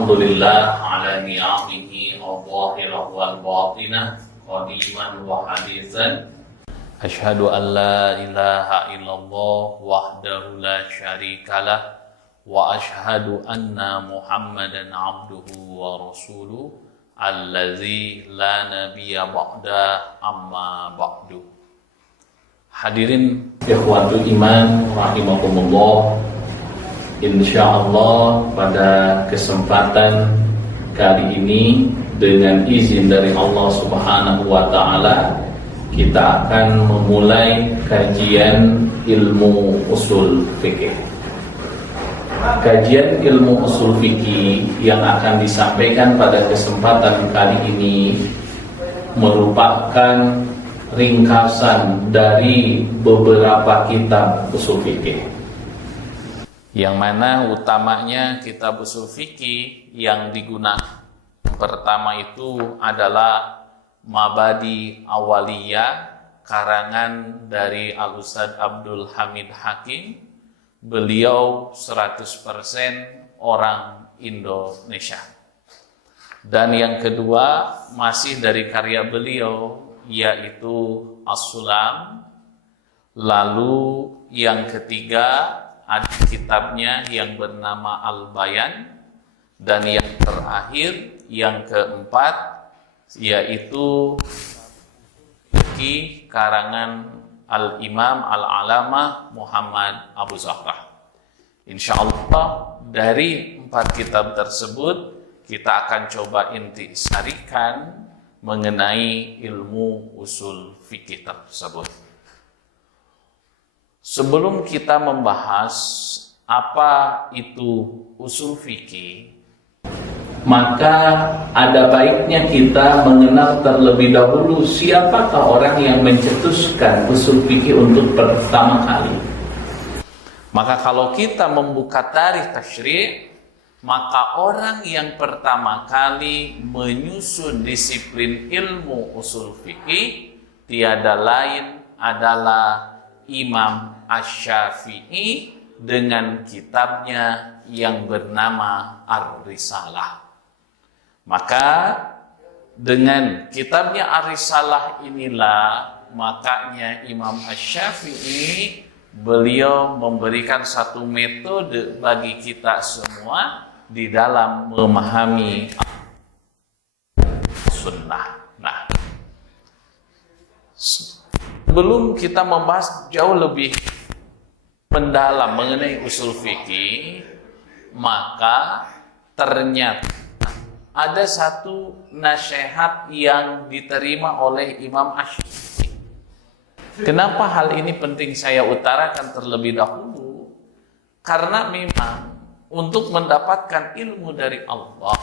Alhamdulillah ala ni'amihi al-zahirah wal batinah qadiman wa hadithan. Asyhadu an la ilaha illallah wahdahu la syarikalah wa asyhadu anna Muhammadan abduhu wa rasuluh allazi la nabiyya ba'da amma ba'du. Hadirin ikhwatul iman rahimakumullah. Insyaallah pada kesempatan kali ini dengan izin dari Allah Subhanahu wa taala kita akan memulai kajian ilmu usul fikih. Kajian ilmu usul fikih yang akan disampaikan pada kesempatan kali ini merupakan ringkasan dari beberapa kitab usul fikih, yang mana utamanya kitab usul fikih yang digunakan pertama itu adalah Mabadi Awaliyah karangan dari Al-Ustadz Abdul Hamid Hakim. Beliau 100% orang Indonesia. Dan yang kedua masih dari karya beliau yaitu As-Sulam. Lalu yang ketiga ada kitabnya yang bernama Al-Bayan, dan yang terakhir yang keempat yaitu fikih karangan Al-Imam Al-Alamah Muhammad Abu Zahrah. Insyaallah dari 4 kitab tersebut kita akan coba intisarikan mengenai ilmu usul fikih tersebut. Sebelum kita membahas apa itu usul fikih, maka ada baiknya kita mengenal terlebih dahulu siapakah orang yang mencetuskan usul fikih untuk pertama kali. Maka kalau kita membuka tarikh tasyri', maka orang yang pertama kali menyusun disiplin ilmu usul fikih tiada lain adalah Imam Asy-Syafi'i dengan kitabnya yang bernama Ar-Risalah. Maka dengan kitabnya Ar-Risalah inilah makanya Imam Asy-Syafi'i beliau memberikan satu metode bagi kita semua di dalam memahami sunnah. Nah, sebelum kita membahas jauh lebih mendalam mengenai usul fikih, maka ternyata ada satu nasihat yang diterima oleh Imam Asy-Syafi'i. Kenapa hal ini penting saya utarakan terlebih dahulu? Karena memang untuk mendapatkan ilmu dari Allah,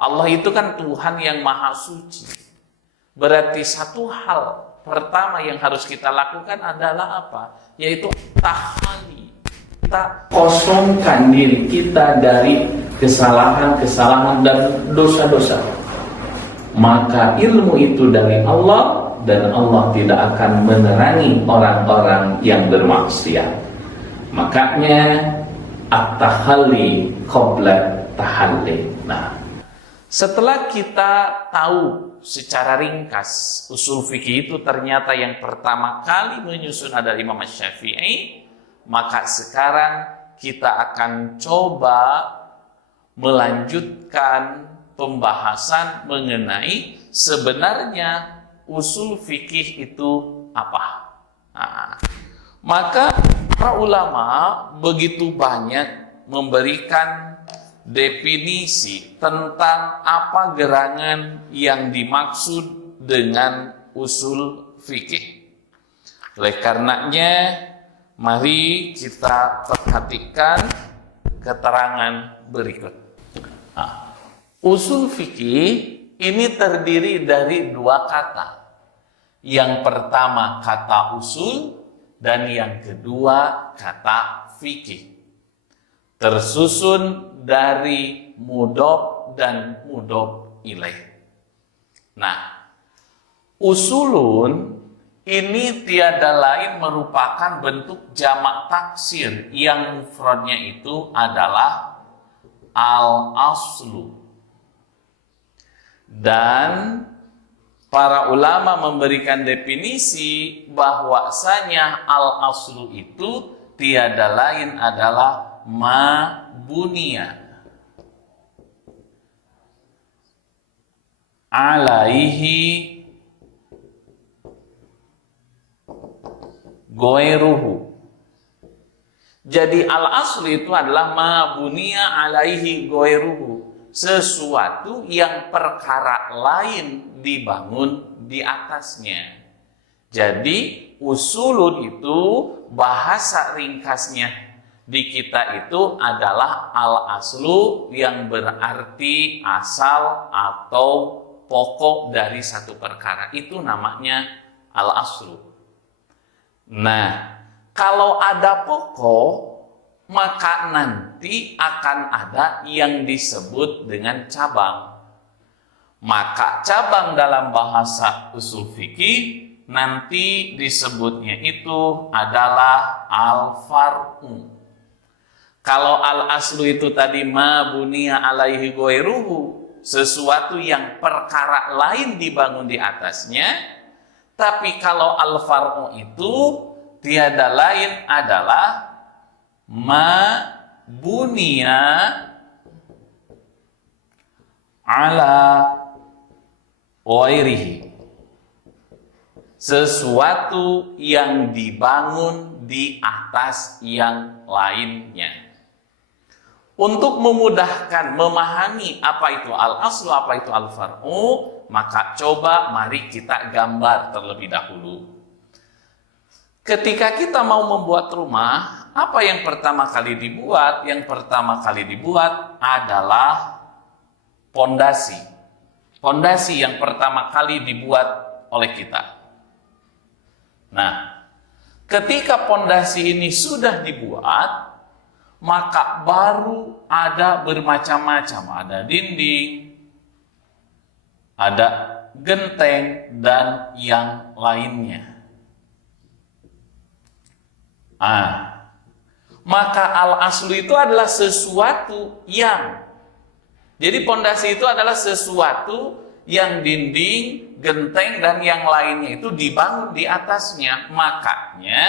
Allah itu kan Tuhan yang maha suci. Berarti satu hal pertama yang harus kita lakukan adalah apa? Yaitu tahali. Kita kosongkan diri kita dari kesalahan-kesalahan dan dosa-dosa. Maka ilmu itu dari Allah, dan Allah tidak akan menerangi orang-orang yang bermaksiat. Makanya at-tahalli qabla tahalli. Nah, setelah kita tahu secara ringkas usul fikih itu ternyata yang pertama kali menyusun adalah Imam Asy-Syafi'i, maka sekarang kita akan coba melanjutkan pembahasan mengenai sebenarnya usul fikih itu apa. Nah, maka para ulama begitu banyak memberikan definisi tentang apa gerangan yang dimaksud dengan usul fikih. Oleh karenanya, mari kita perhatikan keterangan berikut. Nah, usul fikih ini terdiri dari 2 kata. Yang pertama kata usul, dan yang kedua kata fikih. Tersusun dari mudhof dan mudhof ilaih. Nah, usulun ini tiada lain merupakan bentuk jamak taksir yang mufradnya itu adalah al-aslu. Dan para ulama memberikan definisi bahwasanya al-aslu itu tiada lain adalah ma bunia alaihi goiruhu. Jadi al-aslu itu adalah ma bunia alaihi goiruhu, sesuatu yang perkara lain dibangun di atasnya. Jadi usulun itu bahasa ringkasnya di kita itu adalah al-aslu, yang berarti asal atau pokok dari satu perkara. Itu namanya al-aslu. Nah, kalau ada pokok, maka nanti akan ada yang disebut dengan cabang. Maka cabang dalam bahasa usul fikih nanti disebutnya itu adalah al-far'u. Kalau al-aslu itu tadi ma bunia alaihi goiruhu, sesuatu yang perkara lain dibangun di atasnya. Tapi kalau al-far'u itu tiada lain adalah ma bunia ala ghairihi, sesuatu yang dibangun di atas yang lainnya. Untuk memudahkan memahami apa itu al-aslu, apa itu al-far'u, maka coba mari kita gambar terlebih dahulu. Ketika kita mau membuat rumah, apa yang pertama kali dibuat? Yang pertama kali dibuat adalah pondasi. Pondasi yang pertama kali dibuat oleh kita. Nah, ketika pondasi ini sudah dibuat, maka baru ada bermacam-macam. Ada dinding, ada genteng, dan yang lainnya. Maka al-aslu itu adalah sesuatu yang, jadi pondasi itu adalah sesuatu yang dinding, genteng, dan yang lainnya itu dibangun di atasnya. Makanya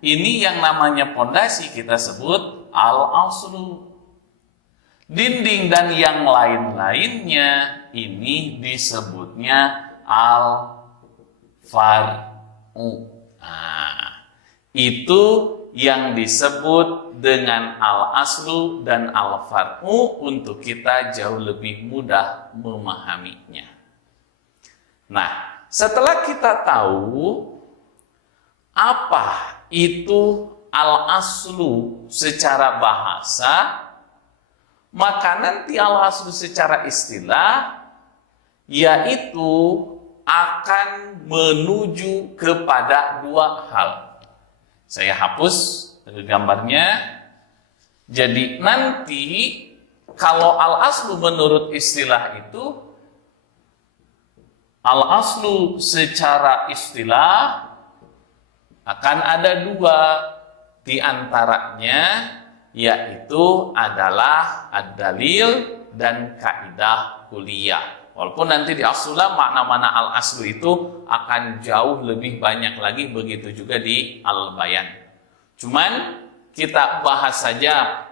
ini yang namanya pondasi kita sebut al-aslu. Dinding dan yang lain-lainnya ini disebutnya al-far'u. Itu yang disebut dengan al-aslu dan al-far'u untuk kita jauh lebih mudah memahaminya. Nah, setelah kita tahu apa itu al-aslu secara bahasa, maka nanti al-aslu secara istilah yaitu akan menuju kepada dua hal. Saya hapus gambarnya. Jadi nanti kalau al-aslu menurut istilah itu, al-aslu secara istilah akan ada dua, di antaranya yaitu adalah ad-dalil dan kaidah kuliah. Walaupun nanti di as-sulam makna-makna al-aslu itu akan jauh lebih banyak lagi, begitu juga di al-bayan. Cuman kita bahas saja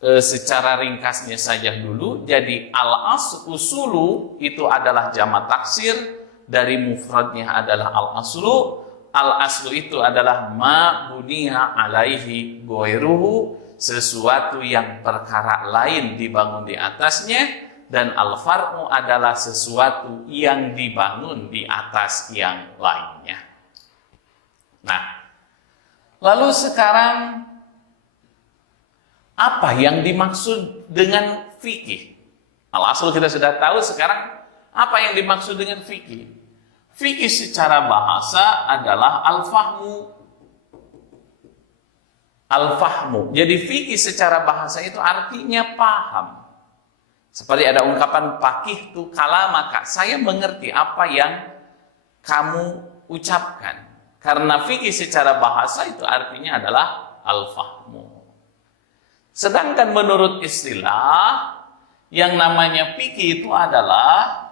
secara ringkasnya saja dulu. Jadi al-usulu itu adalah jamak taksir, dari mufradnya adalah al-aslu. Al-aslu itu adalah ma bunia alaihi goiruhu, sesuatu yang perkara lain dibangun di atasnya. Dan al-far'u adalah sesuatu yang dibangun di atas yang lainnya. Nah, lalu sekarang apa yang dimaksud dengan fikih? Al-aslu kita sudah tahu, sekarang apa yang dimaksud dengan fikih? Fikih secara bahasa adalah al-fahmu. Al-fahmu. Jadi fikih secara bahasa itu artinya paham. Seperti ada ungkapan faqih tu kalamaka, saya mengerti apa yang kamu ucapkan. Karena fikih secara bahasa itu artinya adalah al-fahmu. Sedangkan menurut istilah, yang namanya fikih itu adalah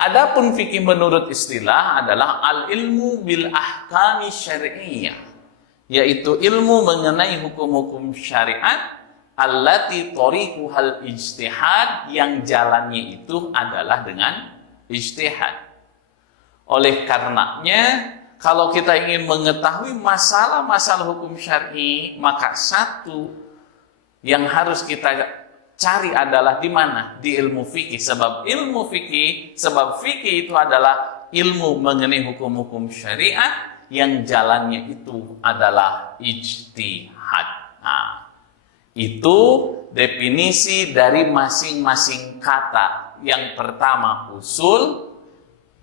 adapun fikih menurut istilah adalah al-ilmu bil ahkami syar'iyyah, yaitu ilmu mengenai hukum-hukum syariat allati tariquhal ijtihad, yang jalannya itu adalah dengan ijtihad. Oleh karenanya, kalau kita ingin mengetahui masalah-masalah hukum syar'i, maka satu yang harus kita cari adalah di mana? Di ilmu fikih. Sebab fikih itu adalah ilmu mengenai hukum-hukum syariat yang jalannya itu adalah ijtihad. Nah, itu definisi dari masing-masing kata. Yang pertama usul,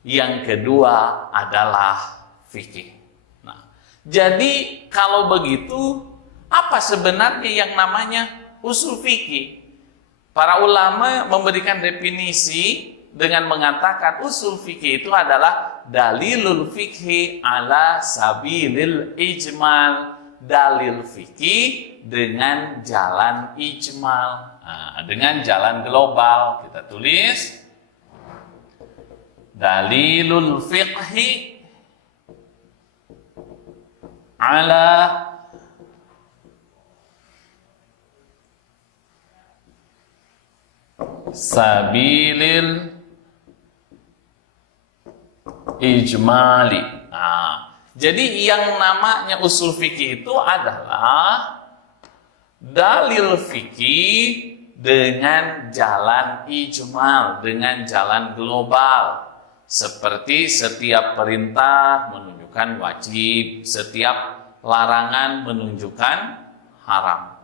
yang kedua adalah fikih. Nah, jadi kalau begitu, apa sebenarnya yang namanya usul fikih? Para ulama memberikan definisi dengan mengatakan usul fikih itu adalah dalilul fikhi ala sabilil ijmal, dalil fikih dengan jalan ijmal, dengan jalan global. Kita tulis dalilul fikhi ala sabilil ijmali. Jadi yang namanya usul fikih itu adalah dalil fikih dengan jalan ijmal, dengan jalan global. Seperti setiap perintah menunjukkan wajib, setiap larangan menunjukkan haram.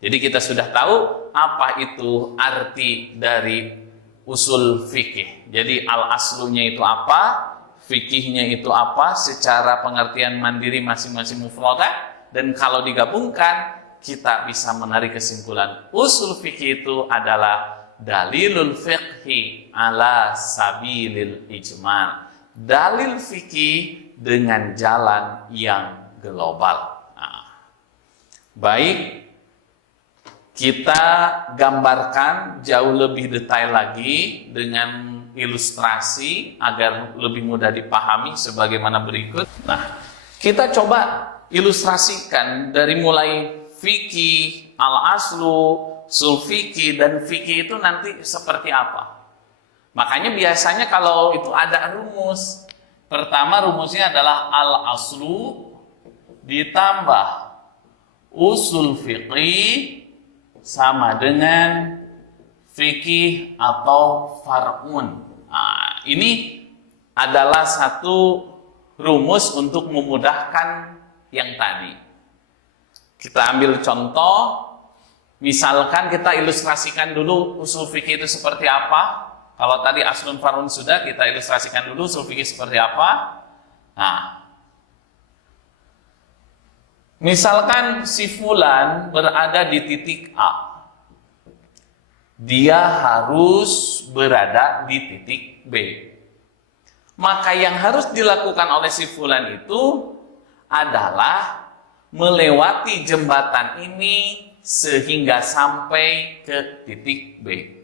Jadi kita sudah tahu apa itu arti dari usul fikih. Jadi al-aslunya itu apa, fikihnya itu apa, secara pengertian mandiri masing-masing mufradat, dan kalau digabungkan kita bisa menarik kesimpulan usul fikih itu adalah dalilul fiqhi ala sabilil ijmal, dalil fikih dengan jalan yang global. Baik, kita gambarkan jauh lebih detail lagi dengan ilustrasi agar lebih mudah dipahami sebagaimana berikut. Nah, kita coba ilustrasikan dari mulai fikih, al-aslu, usul fikih, dan fikih itu nanti seperti apa. Makanya biasanya kalau itu ada rumus. Pertama rumusnya adalah al-aslu ditambah usul fikih sama dengan fikih atau far'un. Ini adalah satu rumus untuk memudahkan yang tadi. Kita ambil contoh, misalkan kita ilustrasikan dulu usul fikih itu seperti apa. Kalau tadi aslun far'un sudah, kita ilustrasikan dulu usul fikih seperti apa. Misalkan si fulan berada di titik A, dia harus berada di titik B. Maka yang harus dilakukan oleh si fulan itu adalah melewati jembatan ini sehingga sampai ke titik B.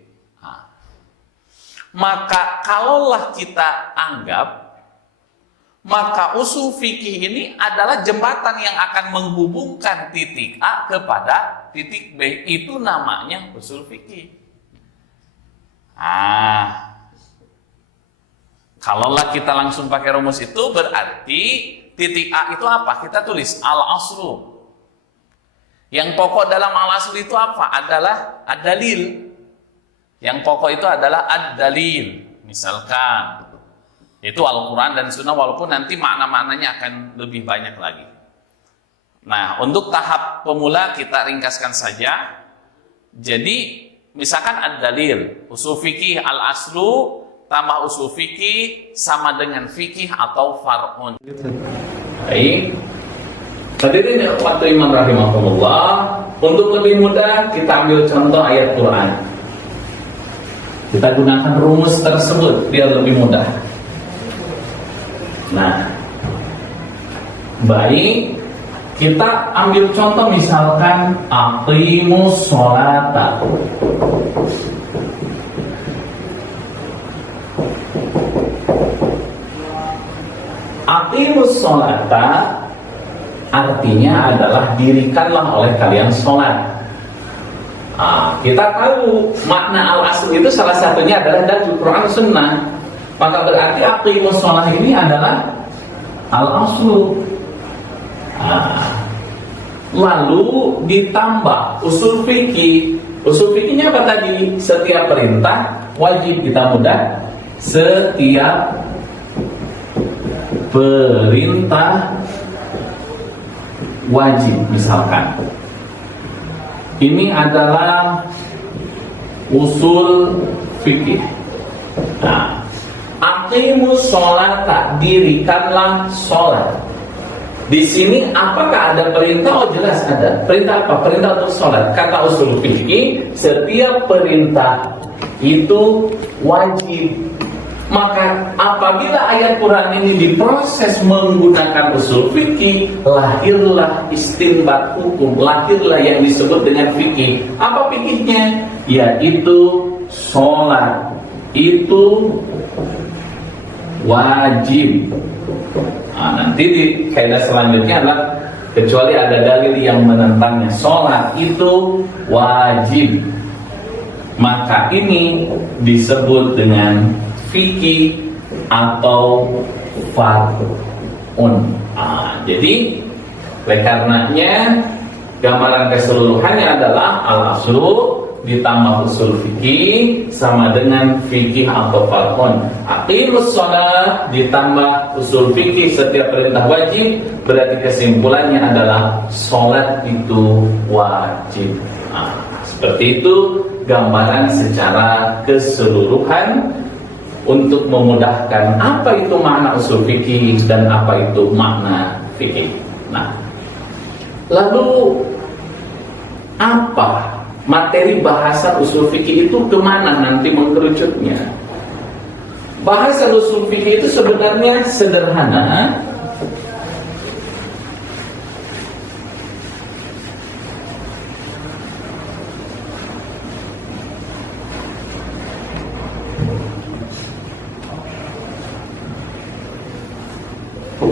Maka kalaulah kita anggap, maka usul fikih ini adalah jembatan yang akan menghubungkan titik A kepada titik B. Itu namanya usul fikih. Kalaulah kita langsung pakai rumus itu, berarti titik A itu apa? Kita tulis al-aslu. Yang pokok dalam al-aslu itu apa? Adalah ad-dalil. Yang pokok itu adalah ad-dalil. Misalkan itu Al-Quran dan Sunnah, walaupun nanti makna-maknanya akan lebih banyak lagi. Nah, untuk tahap pemula kita ringkaskan saja. Jadi Misalkan ad-dalil, usul fikih al-aslu tambah usul fikih sama dengan fikih atau far'un. Baik. Hadirin ikhwatu iman rahimahumullah, untuk lebih mudah kita ambil contoh ayat Quran. Kita gunakan rumus tersebut biar lebih mudah. Nah, baik, kita ambil contoh misalkan aqimus sholata. Aqimus sholata artinya adalah dirikanlah oleh kalian sholat. Kita tahu makna al-asl itu salah satunya adalah dari Quran Sunnah. Maka berarti aqimus sholat ini adalah al-aslu. Lalu ditambah usul fikih. Usul fikihnya apa tadi? Setiap perintah wajib, kita mudah. Setiap perintah wajib, misalkan. Ini adalah usul fikih. Nah, aqimus sholata, dirikanlah sholat. Di sini apakah ada perintah? Oh jelas ada. Perintah apa? Perintah untuk sholat. Kata usul fikih, setiap perintah itu wajib. Maka apabila ayat Quran ini diproses menggunakan usul fikih, lahirlah istinbat hukum, lahirlah yang disebut dengan fikih. Apa fikihnya? Yaitu sholat itu wajib. Nanti di kaidah selanjutnya adalah kecuali ada dalil yang menentangnya, sholat itu wajib. Maka ini disebut dengan fikih atau far'un. Jadi oleh karenanya gambaran keseluruhannya adalah al-aslu ditambah usul fikih sama dengan fikih atau far'un. Aqimus shalah ditambah usul fikih setiap perintah wajib, berarti kesimpulannya adalah sholat itu wajib. Seperti itu gambaran secara keseluruhan untuk memudahkan apa itu makna usul fikih dan apa itu makna fikih. Nah, lalu apa materi bahasa usul fikih itu, kemana nanti mengkerucutnya? Bahasa usul fikih itu sebenarnya sederhana.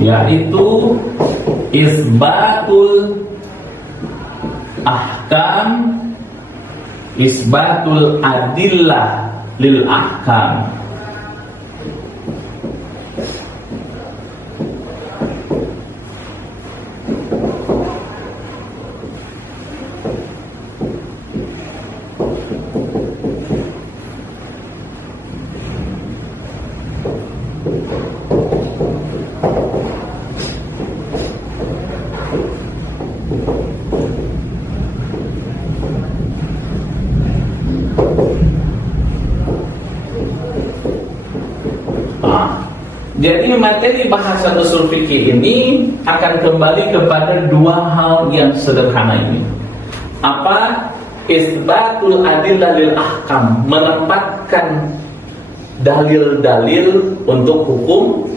Yaitu isbatul ahkam, isbatul adillah lil ahkam. Jadi materi bahasa usul fikih ini akan kembali kepada dua hal yang sederhana ini. Apa? Isbatul adillah lil ahkam, menempatkan dalil-dalil untuk hukum,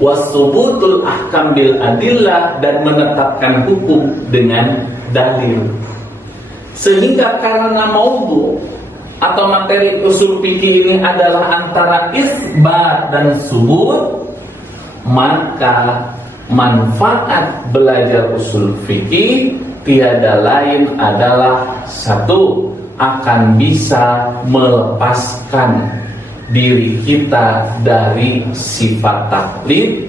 wasubutul ahkam bil adillah, dan menetapkan hukum dengan dalil. Sehingga karena maudhu atau materi usul fikih ini adalah antara isbat dan subut, maka manfaat belajar usul fikih tiada lain adalah satu, akan bisa melepaskan diri kita dari sifat taklid,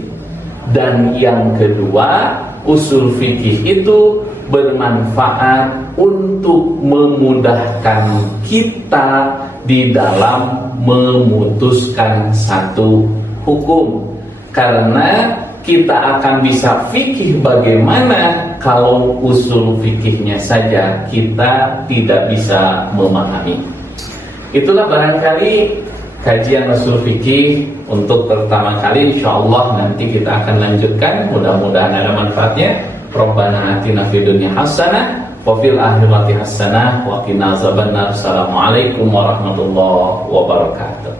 dan yang kedua, usul fikih itu bermanfaat untuk memudahkan kita di dalam memutuskan satu hukum, karena kita akan bisa fikih bagaimana kalau usul fikihnya saja kita tidak bisa memahami. Itulah barangkali kajian usul fikih untuk pertama kali. Insyaallah nanti kita akan lanjutkan, mudah-mudahan ada manfaatnya. Rabbana atina fid dunya hasanah wa fil akhirati hasanah wa qina azabannar. Assalamualaikum warahmatullahi wabarakatuh.